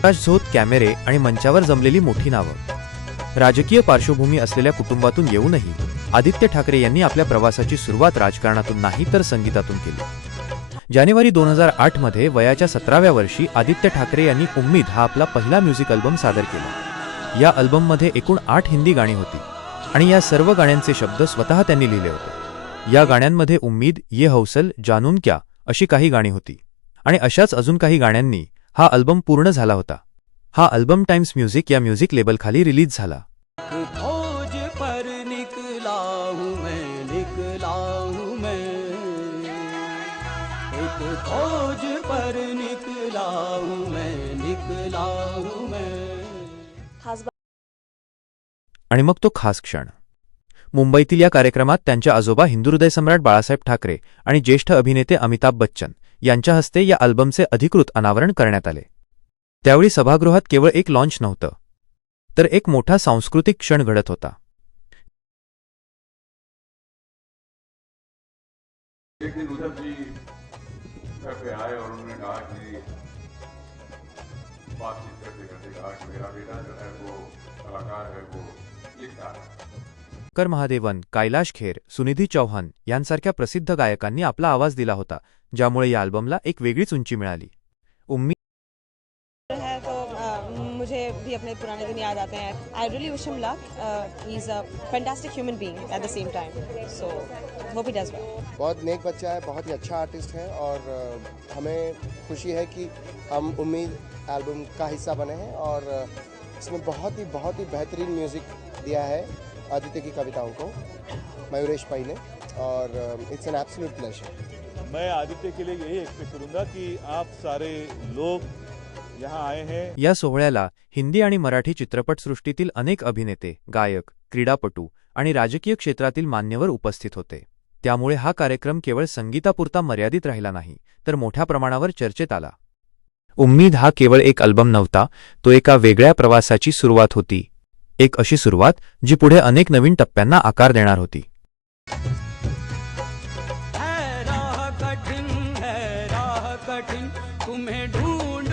प्रकाश झोत, कॅमेरे आणि मंचावर जमलेली मोठी नावं. राजकीय पार्श्वभूमी असलेल्या कुटुंबातून येऊनही आदित्य ठाकरे यांनी आपल्या प्रवासाची सुरुवात राजकारणातून नाही तर संगीतातून केली. जानेवारी 2008 मध्ये वयाच्या 17व्या वर्षी आदित्य ठाकरे यांनी उम्मीद हा आपला पहिला म्युझिक अल्बम सादर केला. या अल्बममध्ये एकूण 8 हिंदी गाणी होती आणि या सर्व गाण्यांचे शब्द स्वतः त्यांनी लिहिले होते. या गाण्यांमध्ये उम्मीद, ये हौसल, जानून क्या अशी काही गाणी होती आणि अशाच अजून काही गाण्यांनी हा अल्बम पूर्ण झाला होता. हा अल्बम टाइम्स म्युझिक या म्युझिक लेबलखाली रिलीज झाला. खोज पर निकला हूँ मैं, एक खोज पर निकला हूँ मैं. आणि मग तो खास क्षण. मुंबईतील या कार्यक्रमात त्यांच्या आजोबा हिंदुहृदय सम्राट बाळासाहेब ठाकरे आणि ज्येष्ठ अभिनेते अमिताभ बच्चन यांच्या हस्ते या अल्बमचे अधिकृत अनावरण करण्यात आले. त्यावेळी सभागृहात केवळ एक लॉन्च नव्हतं, तर एक मोठा सांस्कृतिक क्षण घडत होता. एक दिन उधर जी घर पे आए और उन्होंने कहा कि बातचीत करते करते कहा कि मेरा बेटा जो है वो कलाकार है, वो लिखता है. शंकर महादेवन, कैलाश खेर, सुनिधी चौहान यांसारख्या प्रसिद्ध गायकांनी आपला आवाज दिला होता, ज्यामुळे या अल्बमला एक वेगळीच उंची मिळाली. उम्मीद है तो मुझे भी अपने पुराने दिन याद आते हैं. I really wish him luck. He is a fantastic human being at the same time, so hope he does well. बहुत नेक बच्चा है, बहुत ही अच्छा आर्टिस्ट है और हमें खुशी है कि हम उम्मीद एल्बम का हिस्सा बने हैं और इसमें बहुत ही बेहतरीन म्यूज़िक दिया है आदित्य की कविताओं को मयूरेश पाई ने और इट्स एन एब्सोल्यूट प्लेजर. मैं आदित्य के लिए यही एक्सपेक्ट करूंगा कि आप सारे लोग यहाँ आए हैं. या सोहळ्याला हिंदी आणि मराठी चित्रपटसृष्टीतील अनेक अभिनेते, गायक, क्रीडापटू आणि राजकीय क्षेत्रातील मान्यवर उपस्थित होते. त्यामुळे हा कार्यक्रम केवळ संगीतापुरता मर्यादित राहिला नाही, तर मोठ्या प्रमाणावर चर्चेत आला. उम्मीद हा केवळ एक अल्बम नव्हता, तो एका वेगळ्या प्रवासाची सुरुवात होती. एक अशी सुरुवात जी पुढे अनेक नवीन टप्प्यांना आकार देणार होती. है राह कठिन तुम्हें ढूंढ